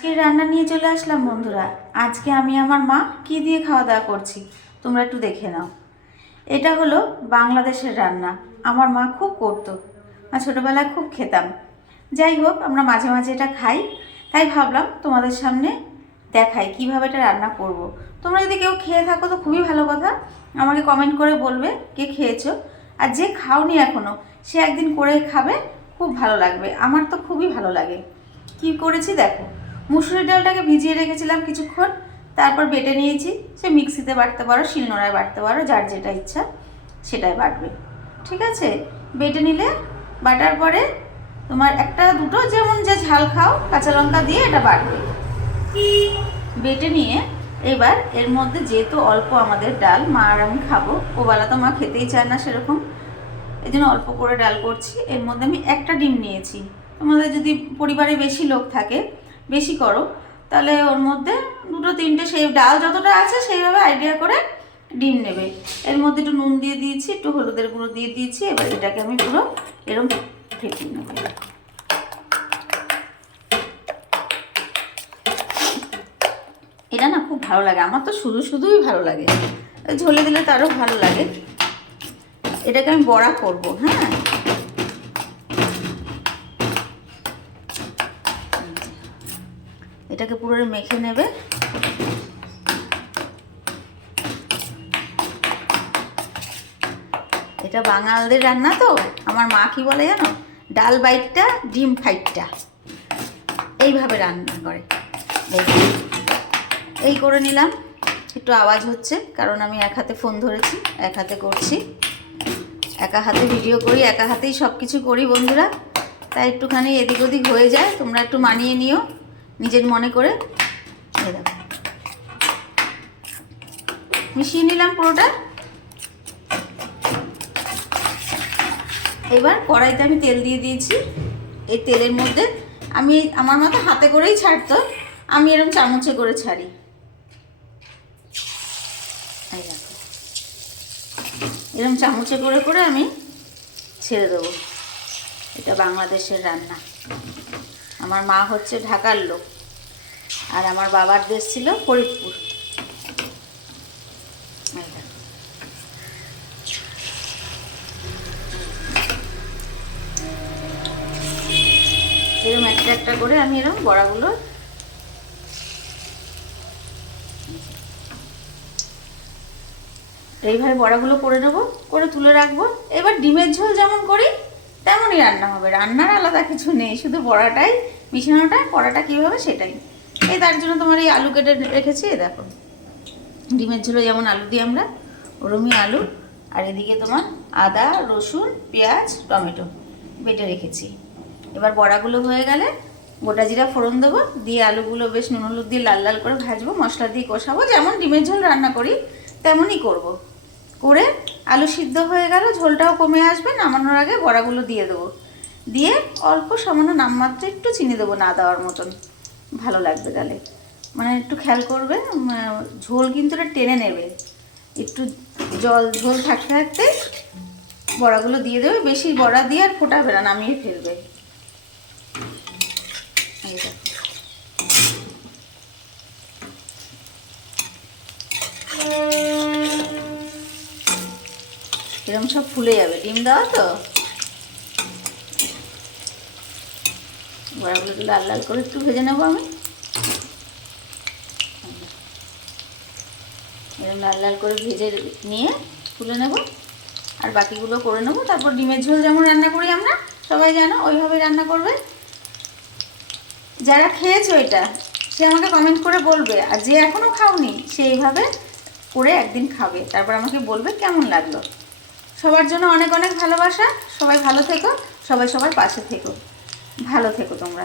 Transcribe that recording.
আজকে রান্না নিয়ে চলে আসলাম বন্ধুরা। আজকে আমি আমার মা কি দিয়ে খাওয়া দাওয়া করছি তোমরা একটু দেখে নাও। এটা হলো বাংলাদেশের রান্না। আমার মা খুব করতো আর ছোটোবেলায় খুব খেতাম। যাই হোক, আমরা মাঝে মাঝে এটা খাই, তাই ভাবলাম তোমাদের সামনে দেখাই কিভাবে এটা রান্না করব। তোমরা যদি কেউ খেয়ে থাকো তো খুবই ভালো কথা, আমাকে কমেন্ট করে বলবে কে খেয়েছো। আর যে খাওনি এখনও সে একদিন করে খাবে, খুব ভালো লাগবে। আমার তো খুবই ভালো লাগে। কি করেছি দেখো, মুসুরি ডালটাকে ভিজিয়ে রেখেছিলাম কিছুক্ষণ, তারপর বেটে নিয়েছি। সে মিক্সিতে বাটতে পারো, শিলনোড়ায় বাটতে পারো, যার যেটা ইচ্ছা সেটাই বাটবে। ঠিক আছে, বেটে নিলে বাটার পরে তোমার একটা দুটো যেমন যে ঝাল খাও কাঁচা লঙ্কা দিয়ে এটা বাটবে। বেটে নিয়ে এবার এর মধ্যে যেহেতু অল্প আমাদের ডাল, মা আর আমি খাবো, ওবেলা তো মা খেতেই চায় না সেরকম, এই জন্য অল্প করে ডাল করছি। এর মধ্যে আমি একটা ডিম নিয়েছি। তোমাদের যদি পরিবারে বেশি লোক থাকে, বেশি করো, তাহলে ওর মধ্যে দুটো তিনটে, সেই ডাল যতটা আছে সেইভাবে আইডিয়া করে ডিম নেবে। এর মধ্যে একটু নুন দিয়ে দিয়েছি, একটু হলুদের গুঁড়ো দিয়ে দিয়েছি। এবার এটাকে আমি পুরো এরকম ফেটিয়ে নেব। এটা না খুব ভালো লাগে, আমার তো শুধু শুধুই ভালো লাগে, ঝোলে দিলে তো আরও ভালো লাগে। এটাকে আমি বড়া করব। হ্যাঁ, এটাকে পুরো মেখে নেবে। এটা বাঙালদের রান্না তো, আমার মা কি বলে জানো, ডাল বাইটটা ডিম ফাইটটা, এইভাবে রান্না করে। এই করে নিলাম। একটু আওয়াজ হচ্ছে কারণ আমি এক হাতে ফোন ধরেছি, এক হাতে করছি, একা হাতে ভিডিও করি, একা হাতেই সব কিছু করি বন্ধুরা, তাই একটুখানি এদিক ওদিক হয়ে যায়, তোমরা একটু মানিয়ে নিও নিজের মনে করে। দেখো, মিশিয়ে নিলাম পুরোটা। এবার কড়াইতে আমি তেল দিয়ে দিয়েছি। এই তেলের মধ্যে আমি, আমার মতো হাতে করেই ছাড়তো, আমি এরকম চামচে করে ছাড়ি। এই দেখো, এরকম চামচে করে করে আমি ছেড়ে দেবো। এটা বাংলাদেশের রান্না। আমার মা হচ্ছে ঢাকার লোক, আর আমার বাবার দেশ ছিল ফরিদপুর। এরকম একটা একটা করে আমি এরকম বড়াগুলো এইভাবে বড়াগুলো করে নেবো, করে তুলে রাখবো। এবার ডিমের ঝোল যেমন করি তেমনই রান্না হবে, রান্নার আলাদা কিছু নেই, শুধু বড়াটাই মিশানোটা, কড়াটা কীভাবে সেটাই। এই তার জন্য তোমার এই আলু কেটে রেখেছি। দেখো, ডিমের ঝোলে যেমন আলু দিই আমরা, ওরমই আলু, আর এদিকে তোমার আদা রসুন পেঁয়াজ টমেটো বেটে রেখেছি। এবার বড়াগুলো হয়ে গেলে গোটা জিরা ফোড়ন দেবো, দিয়ে আলুগুলো বেশ নুন হলুদ দিয়ে লাল লাল করে ভাজবো, মশলা দিয়ে কষাবো, যেমন ডিমের ঝোল রান্না করি তেমনই করব। করে আলু সিদ্ধ হয়ে গেল, ঝোলটাও কমে আসবে, নামানোর আগে বড়াগুলো দিয়ে দেবো। দিয়ে অল্প সামান্য নামমাত্র একটু চিনি দেবো, না দেওয়ার মতন, ভালো লাগবে তাহলে। মানে একটু খেয়াল করবে, ঝোল কিন্তু এটা টেনে নেবে, একটু জল ঝোল থাকতে থাকতে বড়াগুলো দিয়ে দেবে। বেশি বড়া দিয়ে আর ফোটাবে না, নামিয়ে ফেলবে। এরকম সব ফুলে যাবে, ডিম দেওয়া তো। বড়াগুলো লাল লাল করে একটু ভেজে নেবো আমি, এরকম লাল লাল করে ভেজে নিয়ে তুলে নেব, আর বাকিগুলো করে নেবো। তারপর ডিমের ঝোল যেমন রান্না করি আমরা, সবাই জানো, ওইভাবে রান্না করবে। যারা খেয়েছো এটা, সে আমাকে কমেন্ট করে বলবে, আর যে এখনও খাওনি সে এইভাবে করে একদিন খাবে, তারপর আমাকে বলবে কেমন লাগলো। সবার জন্য অনেক অনেক ভালোবাসা। সবাই ভালো থেকো, সবাই সবার পাশে থেকো, ভালো থেকো তোমরা।